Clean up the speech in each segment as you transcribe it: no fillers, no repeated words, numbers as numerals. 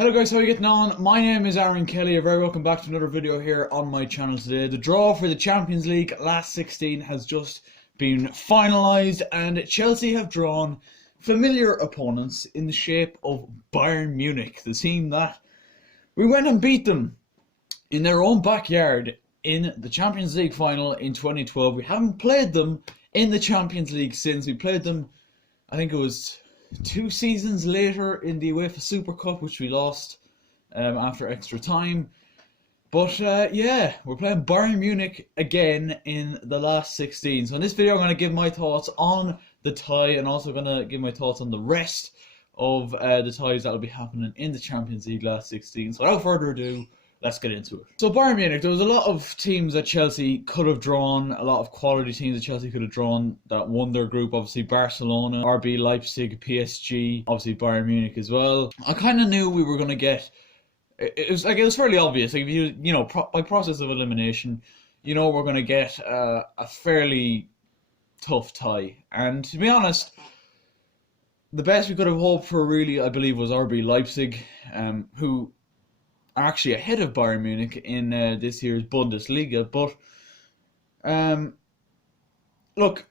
Hello guys, how are you getting on? My name is Aaron Kelly. You're very welcome back to another video here on my channel today. The draw for the Champions League last 16 has just been finalised and Chelsea have drawn familiar opponents in the shape of Bayern Munich, the team that we went and beat them in their own backyard in the Champions League final in 2012. We haven't played them in the Champions League since. We played them, I think it was 2 seasons later in the UEFA Super Cup, which we lost after extra time. But yeah, we're playing Bayern Munich again in the last 16. So in this video I'm going to give my thoughts on the tie and also going to give my thoughts on the rest of the ties that will be happening in the Champions League last 16. So without further ado, let's get into it. So Bayern Munich, there was a lot of teams that Chelsea could have drawn, a lot of quality teams that Chelsea could have drawn that won their group. Obviously Barcelona, RB Leipzig, PSG, obviously Bayern Munich as well. I kind of knew we were going to get, it was fairly obvious. Like, by process of elimination, we're going to get a fairly tough tie. And to be honest, the best we could have hoped for really, I believe, was RB Leipzig, who are actually ahead of Bayern Munich in this year's Bundesliga. But look,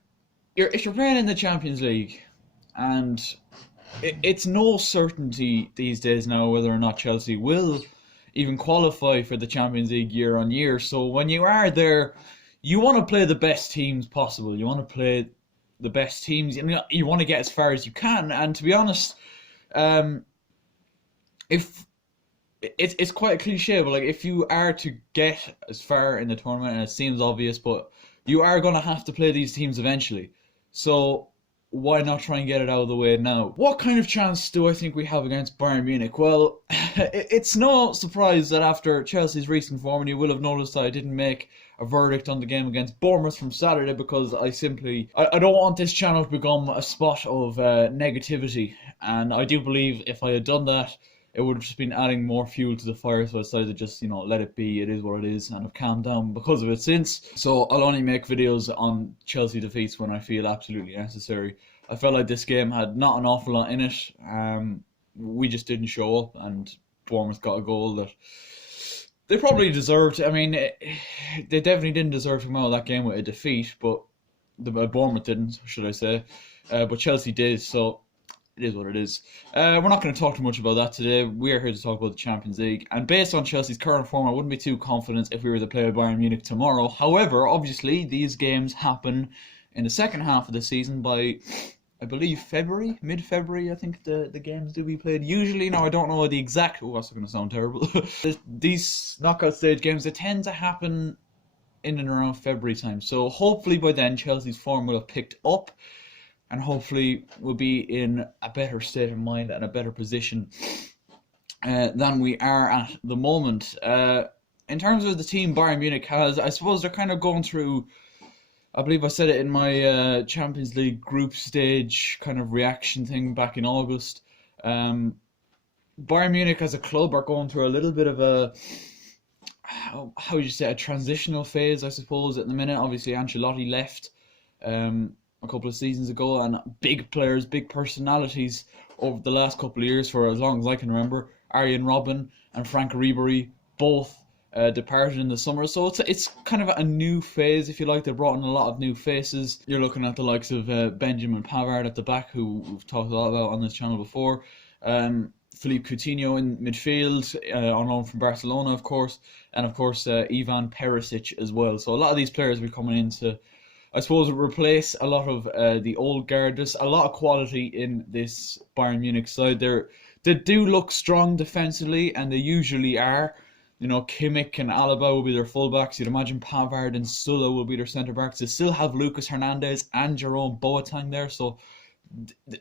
if you're playing in the Champions League, and it's no certainty these days now whether or not Chelsea will even qualify for the Champions League year on year. So when you are there, you want to play the best teams possible. You want to play the best teams. You want to get as far as you can. And to be honest, if it's quite a cliche, but like, if you are to get as far in the tournament, and it seems obvious, but you are going to have to play these teams eventually. So why not try and get it out of the way now? What kind of chance do I think we have against Bayern Munich? Well, it's no surprise that after Chelsea's recent form, and you will have noticed that I didn't make a verdict on the game against Bournemouth from Saturday, because I don't want this channel to become a spot of negativity. And I do believe if I had done that, it would have just been adding more fuel to the fire, so I decided to just, let it be. It is what it is, and I've calmed down because of it since. So I'll only make videos on Chelsea defeats when I feel absolutely necessary. I felt like this game had not an awful lot in it. We just didn't show up, and Bournemouth got a goal that they probably deserved. I mean, they definitely didn't deserve to come out of that game with a defeat, but Bournemouth didn't, should I say. But Chelsea did, so it is what it is. We're not going to talk too much about that today. We're here to talk about the Champions League. And based on Chelsea's current form, I wouldn't be too confident if we were to play Bayern Munich tomorrow. However, obviously, these games happen in the second half of the season by, I believe, February, mid-February. I think the games do be played. Usually, now I don't know the exact... Oh, that's going to sound terrible. These knockout stage games, they tend to happen in and around February time. So hopefully by then, Chelsea's form will have picked up, and hopefully we'll be in a better state of mind and a better position than we are at the moment. In terms of the team Bayern Munich has, I suppose they're kind of going through, I believe I said it in my Champions League group stage kind of reaction thing back in August. Bayern Munich as a club are going through a little bit of a, how would you say, a transitional phase, I suppose, at the minute. Obviously Ancelotti left a couple of seasons ago, and big players, big personalities over the last couple of years, for as long as I can remember, Arjen Robben and Frank Ribery, both departed in the summer. So it's kind of a new phase, if you like. They brought in a lot of new faces. You're looking at the likes of Benjamin Pavard at the back, who we've talked a lot about on this channel before. Philippe Coutinho in midfield, on loan from Barcelona, of course, and of course Ivan Perisic as well. So a lot of these players will be coming in to, I suppose, replace a lot of the old guard. There's a lot of quality in this Bayern Munich side. They do look strong defensively, and they usually are. Kimmich and Alaba will be their fullbacks. You'd imagine Pavard and Sulla will be their centre-backs. They still have Lucas Hernandez and Jerome Boateng there, so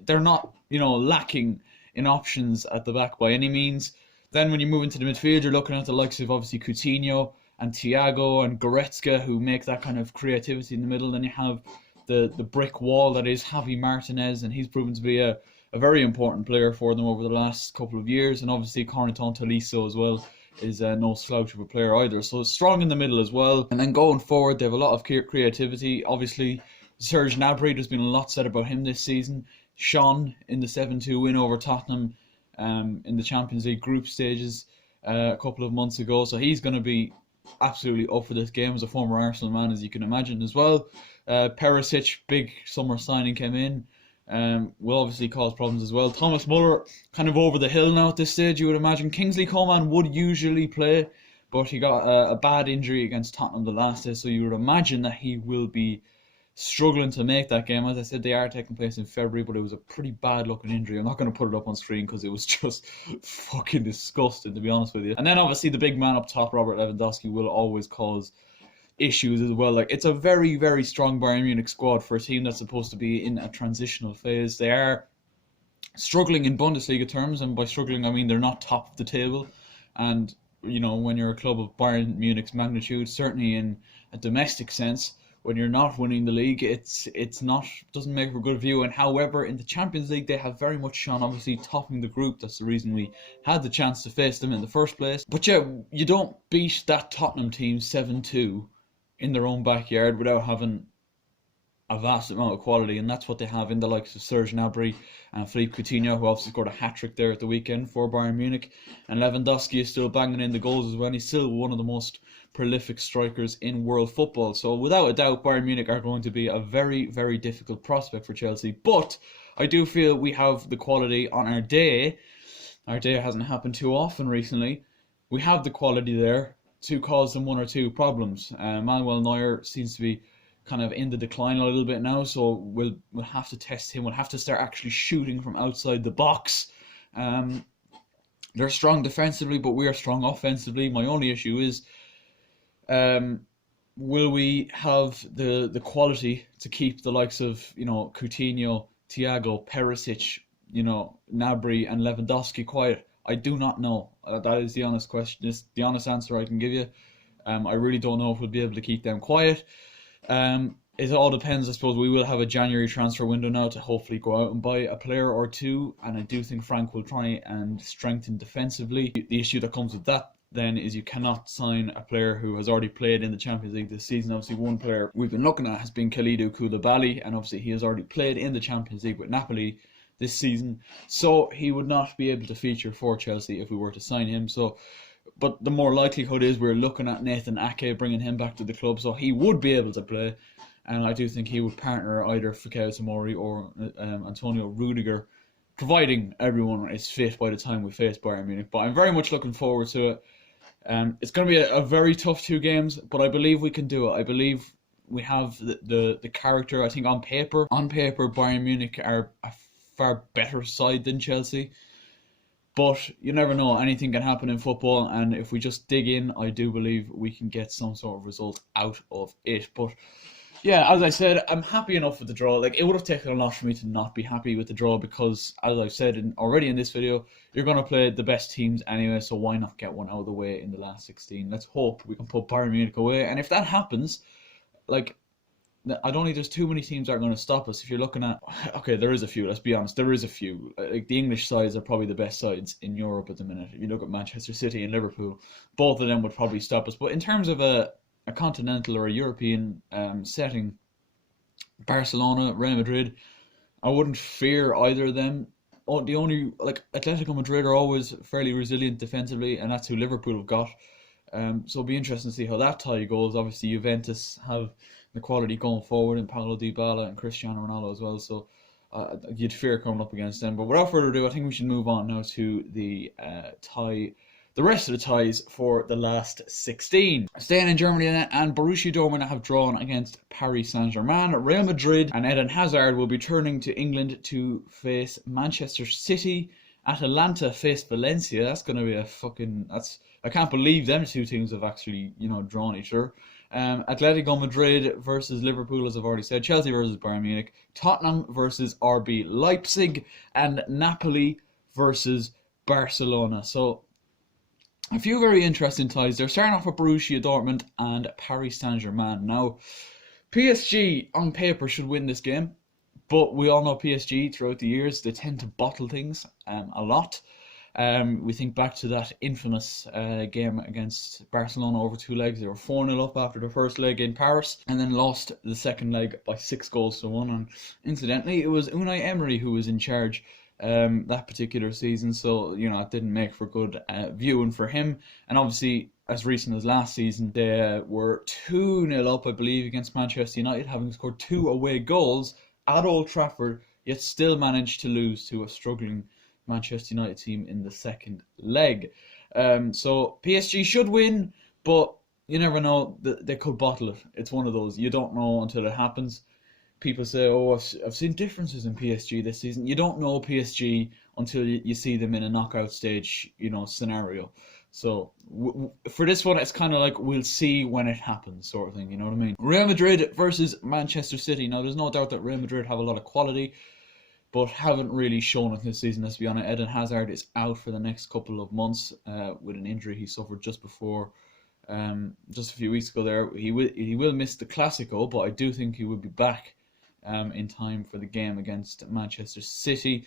they're not, lacking in options at the back by any means. Then when you move into the midfield, you're looking at the likes of, obviously, Coutinho and Thiago and Goretzka, who make that kind of creativity in the middle. Then you have the brick wall that is Javi Martinez, and he's proven to be a very important player for them over the last couple of years. And obviously Corentin Tolisso as well is no slouch of a player either. So it's strong in the middle as well. And then going forward, they have a lot of creativity. Obviously, Serge Gnabry, there's been a lot said about him this season. Shone in the 7-2 win over Tottenham. in the Champions League group stages a couple of months ago. So he's going to be absolutely up for this game as a former Arsenal man, as you can imagine as well. Perisic, big summer signing, came in. Will obviously cause problems as well. Thomas Muller kind of over the hill now at this stage, you would imagine. Kingsley Coman would usually play, but he got a bad injury against Tottenham the last day, so you would imagine that he will be struggling to make that game. As I said, they are taking place in February, but it was a pretty bad looking injury. I'm not going to put it up on screen because it was just fucking disgusting, to be honest with you. And then obviously the big man up top, Robert Lewandowski, will always cause issues as well. Like, it's a very, very strong Bayern Munich squad for a team that's supposed to be in a transitional phase. They are struggling in Bundesliga terms, and by struggling I mean they're not top of the table. And you know, when you're a club of Bayern Munich's magnitude, certainly in a domestic sense, when you're not winning the league, it's not, doesn't make for a good view. And however, in the Champions League, they have very much shone, obviously topping the group. That's the reason we had the chance to face them in the first place. But yeah, you don't beat that Tottenham team 7-2 in their own backyard without having a vast amount of quality, and that's what they have in the likes of Serge Gnabry and Philippe Coutinho, who obviously scored a hat-trick there at the weekend for Bayern Munich. And Lewandowski is still banging in the goals as well. He's still one of the most prolific strikers in world football. So without a doubt, Bayern Munich are going to be a very, very difficult prospect for Chelsea. But I do feel we have the quality on our day. Our day hasn't happened too often recently. We have the quality there to cause them one or two problems. Manuel Neuer seems to be kind of in the decline a little bit now, so we'll have to test him. We'll have to start actually shooting from outside the box. They're strong defensively, but we are strong offensively. My only issue is, will we have the quality to keep the likes of, you know, Coutinho, Thiago, Perisic, you know, Gnabry and Lewandowski quiet? I do not know. That is the honest question. It's the honest answer I can give you. I really don't know if we'll be able to keep them quiet. It all depends. I suppose we will have a January transfer window now to hopefully go out and buy a player or two, and I do think Frank will try and strengthen defensively. The issue that comes with that then is you cannot sign a player who has already played in the Champions League this season. Obviously, one player we've been looking at has been Kalidou Koulibaly, and obviously he has already played in the Champions League with Napoli this season, so he would not be able to feature for Chelsea if we were to sign him. So, but the more likelihood is we're looking at Nathan Ake, bringing him back to the club, so he would be able to play, and I do think he would partner either Fikayo Tomori or Antonio Rudiger, providing everyone is fit by the time we face Bayern Munich. But I'm very much looking forward to it. It's going to be a very tough two games, but I believe we can do it. I believe we have the character. I think on paper, Bayern Munich are a far better side than Chelsea. But you never know, anything can happen in football, and if we just dig in, I do believe we can get some sort of result out of it. But yeah, as I said, I'm happy enough with the draw. Like, it would have taken a lot for me to not be happy with the draw because, as I've said already in this video, you're going to play the best teams anyway, so why not get one out of the way in the last 16? Let's hope we can put Bayern Munich away, and if that happens, like, I don't think there's too many teams that are going to stop us. If you're looking at, okay, there is a few, let's be honest, there is a few. Like, the English sides are probably the best sides in Europe at the minute. If you look at Manchester City and Liverpool, both of them would probably stop us. But in terms of a continental or a European setting, Barcelona, Real Madrid, I wouldn't fear either of them. The only, like, Atletico Madrid are always fairly resilient defensively, and that's who Liverpool have got. So it'll be interesting to see how that tie goes. Obviously, Juventus have the quality going forward in Paulo Dybala and Cristiano Ronaldo as well, so you'd fear coming up against them. But without further ado, I think we should move on now to the rest of the ties for the last 16. Staying in Germany, and Borussia Dortmund have drawn against Paris Saint-Germain. Real Madrid and Eden Hazard will be turning to England to face Manchester City. Atalanta face Valencia. That's going to be I can't believe them two teams have actually, you know, drawn each other. Atletico Madrid versus Liverpool, as I've already said. Chelsea versus Bayern Munich. Tottenham versus RB Leipzig. And Napoli versus Barcelona. So, a few very interesting ties. They're starting off with Borussia Dortmund and Paris Saint-Germain. Now, PSG on paper should win this game. But we all know PSG throughout the years, they tend to bottle things a lot. We think back to that infamous game against Barcelona over 2 legs. They were 4-0 up after the first leg in Paris and then lost the second leg by 6 goals to 1. And incidentally, it was Unai Emery who was in charge that particular season. So, it didn't make for good viewing for him. And obviously, as recent as last season, they were 2-0 up, I believe, against Manchester United, having scored two away goals at Old Trafford, yet still managed to lose to a struggling Manchester United team in the second leg. So PSG should win, but you never know. They could bottle it. It's one of those. You don't know until it happens. People say, "Oh, I've seen differences in PSG this season." You don't know PSG until you see them in a knockout stage, scenario. So for this one, it's kind of like we'll see when it happens, sort of thing. You know what I mean? Real Madrid versus Manchester City. Now, there's no doubt that Real Madrid have a lot of quality, but haven't really shown it this season. Let's be honest. Eden Hazard is out for the next couple of months with an injury he suffered just a few weeks ago. There, he will miss the Clasico, but I do think he will be back in time for the game against Manchester City.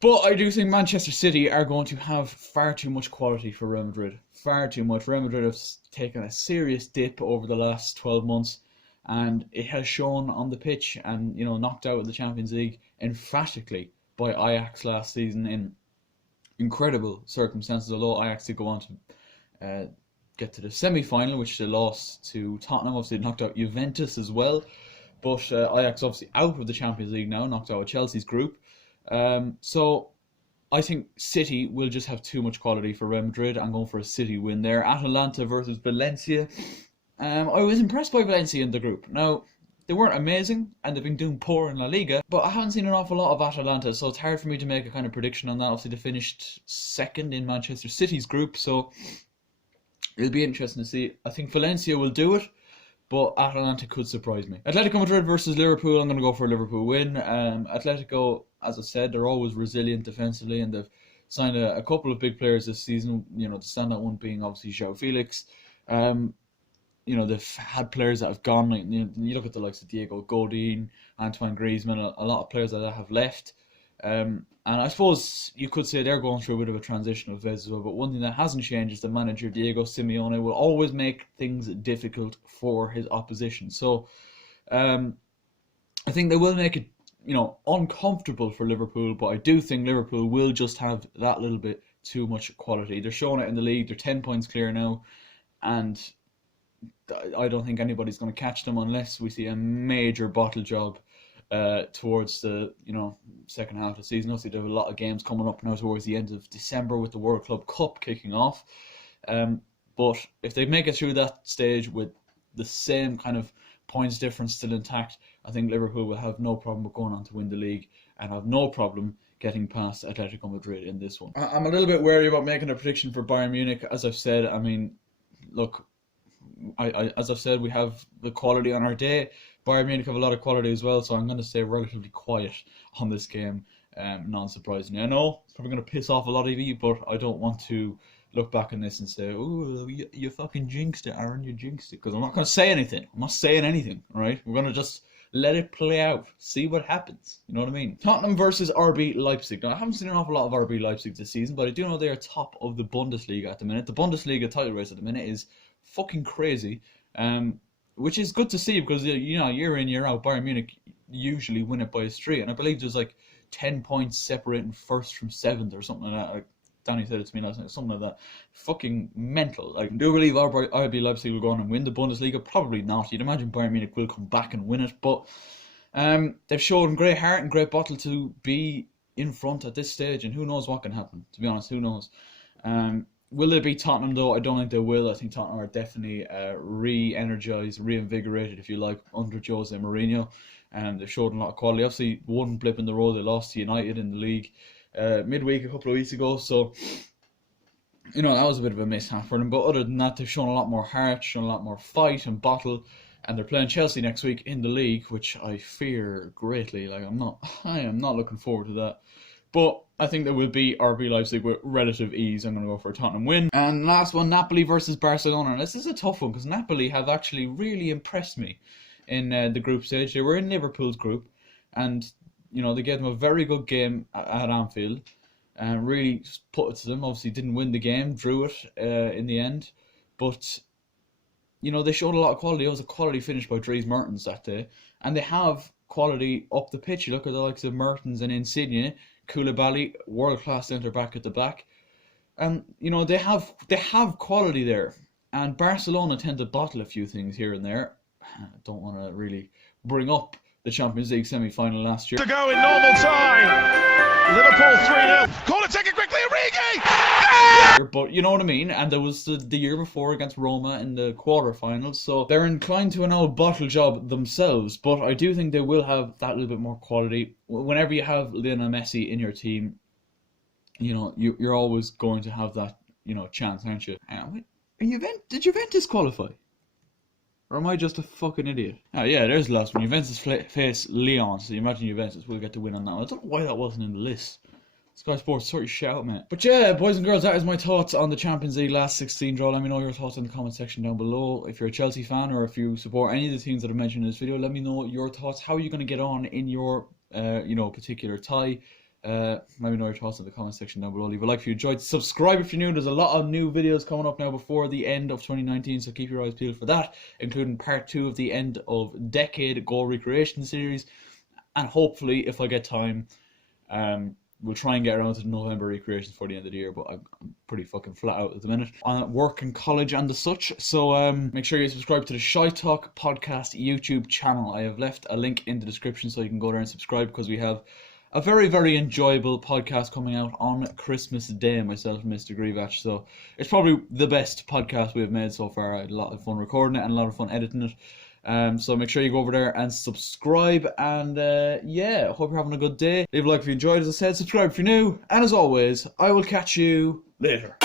But I do think Manchester City are going to have far too much quality for Real Madrid. Far too much. Real Madrid have taken a serious dip over the last 12 months, and it has shown on the pitch, and knocked out of the Champions League emphatically by Ajax last season in incredible circumstances. Although Ajax did go on to get to the semi-final, which they lost to Tottenham. Obviously knocked out Juventus as well, but Ajax obviously out of the Champions League now, knocked out of Chelsea's group. So I think City will just have too much quality for Real Madrid. I'm going for a City win there. Atalanta versus Valencia. I was impressed by Valencia in the group. Now, they weren't amazing, and they've been doing poor in La Liga, but I haven't seen an awful lot of Atalanta, so it's hard for me to make a kind of prediction on that. Obviously, they finished second in Manchester City's group, so it'll be interesting to see. I think Valencia will do it, but Atalanta could surprise me. Atletico Madrid versus Liverpool. I'm going to go for a Liverpool win. Atletico, as I said, they're always resilient defensively, and they've signed a couple of big players this season. The standout one being obviously João Felix. They've had players that have gone. Like, you look at the likes of Diego Godin, Antoine Griezmann. A lot of players that have left. And I suppose you could say they're going through a bit of a transitional phase as well. But one thing that hasn't changed is the manager, Diego Simeone, will always make things difficult for his opposition. So I think they will make it, uncomfortable for Liverpool. But I do think Liverpool will just have that little bit too much quality. They're showing it in the league. They're 10 points clear now. And I don't think anybody's going to catch them unless we see a major bottle job towards the second half of the season. Obviously, they have a lot of games coming up now towards the end of December with the World Club Cup kicking off. But if they make it through that stage with the same kind of points difference still intact, I think Liverpool will have no problem with going on to win the league and have no problem getting past Atletico Madrid in this one. I'm a little bit wary about making a prediction for Bayern Munich. As I've said, look, as I've said, we have the quality on our day. Bayern Munich have a lot of quality as well, so I'm going to stay relatively quiet on this game, non-surprisingly. I know it's probably going to piss off a lot of you, but I don't want to look back on this and say, "Oh, you fucking jinxed it, Aaron, you jinxed it," because I'm not going to say anything. I'm not saying anything, right? We're going to just let it play out, see what happens. You know what I mean? Tottenham versus RB Leipzig. Now, I haven't seen an awful lot of RB Leipzig this season, but I do know they are top of the Bundesliga at the minute. The Bundesliga title race at the minute is fucking crazy, which is good to see because year in, year out, Bayern Munich usually win it by a streak, and I believe there's like 10 points separating first from seventh or something like that. Like Danny said it to me last night, something like that. Fucking mental. Like, do I believe RB Leipzig will go on and win the Bundesliga? Probably not. You'd imagine Bayern Munich will come back and win it, but they've shown great heart and great bottle to be in front at this stage, and who knows what can happen. To be honest, who knows? Will they beat Tottenham though? I don't think they will. I think Tottenham are definitely re-energized, reinvigorated, if you like, under Jose Mourinho. They've showed a lot of quality. Obviously, one blip in the road, they lost to United in the league midweek a couple of weeks ago. So, that was a bit of a mishap for them. But other than that, they've shown a lot more heart, shown a lot more fight and bottle. And they're playing Chelsea next week in the league, which I fear greatly. Like, I am not looking forward to that. But I think there will be RB Leipzig with relative ease. I'm going to go for a Tottenham win. And last one, Napoli versus Barcelona. And this is a tough one because Napoli have actually really impressed me in the group stage. They were in Liverpool's group, and they gave them a very good game at Anfield, and really put it to them. Obviously, didn't win the game, drew it in the end, but they showed a lot of quality. It was a quality finish by Dries Mertens that day, and they have quality up the pitch. You look at the likes of Mertens and Insigne Koulibaly, world-class centre-back at the back. And, they have quality there. And Barcelona tend to bottle a few things here and there. I don't want to really bring up the Champions League semi-final last year. To go in normal time. Liverpool 3-0. Corner taken quickly, Origi! But you know what I mean? And there was the year before against Roma in the quarterfinals. So they're inclined to an old bottle job themselves. But I do think they will have that little bit more quality. Whenever you have Lionel Messi in your team, you're always going to have that, chance, aren't you? Did Juventus qualify? Or am I just a fucking idiot? Oh yeah, there's the last one. Juventus face Lyon, so you imagine Juventus will get the win on that one. I don't know why that wasn't in the list. Sky Sports, sort of shout, mate. But yeah, boys and girls, that is my thoughts on the Champions League last 16 draw. Let me know your thoughts in the comment section down below. If you're a Chelsea fan or if you support any of the teams that I've mentioned in this video, let me know your thoughts. How are you going to get on in your, particular tie? Let me know your thoughts in the comment section down below. Leave a like if you enjoyed. Subscribe if you're new. There's a lot of new videos coming up now before the end of 2019, so keep your eyes peeled for that, including part 2 of the end of decade goal recreation series. And hopefully, if I get time, we'll try and get around to the November recreations for the end of the year, but I'm pretty fucking flat out at the minute on work and college and the such. So make sure you subscribe to the Shy Talk Podcast YouTube channel. I have left a link in the description so you can go there and subscribe, because we have a very, very enjoyable podcast coming out on Christmas Day, myself and Mr. Greevach. So it's probably the best podcast we've made so far. I had a lot of fun recording it and a lot of fun editing it. So make sure you go over there and subscribe. And yeah, hope you're having a good day. Leave a like if you enjoyed, as I said. Subscribe if you're new. And as always, I will catch you later.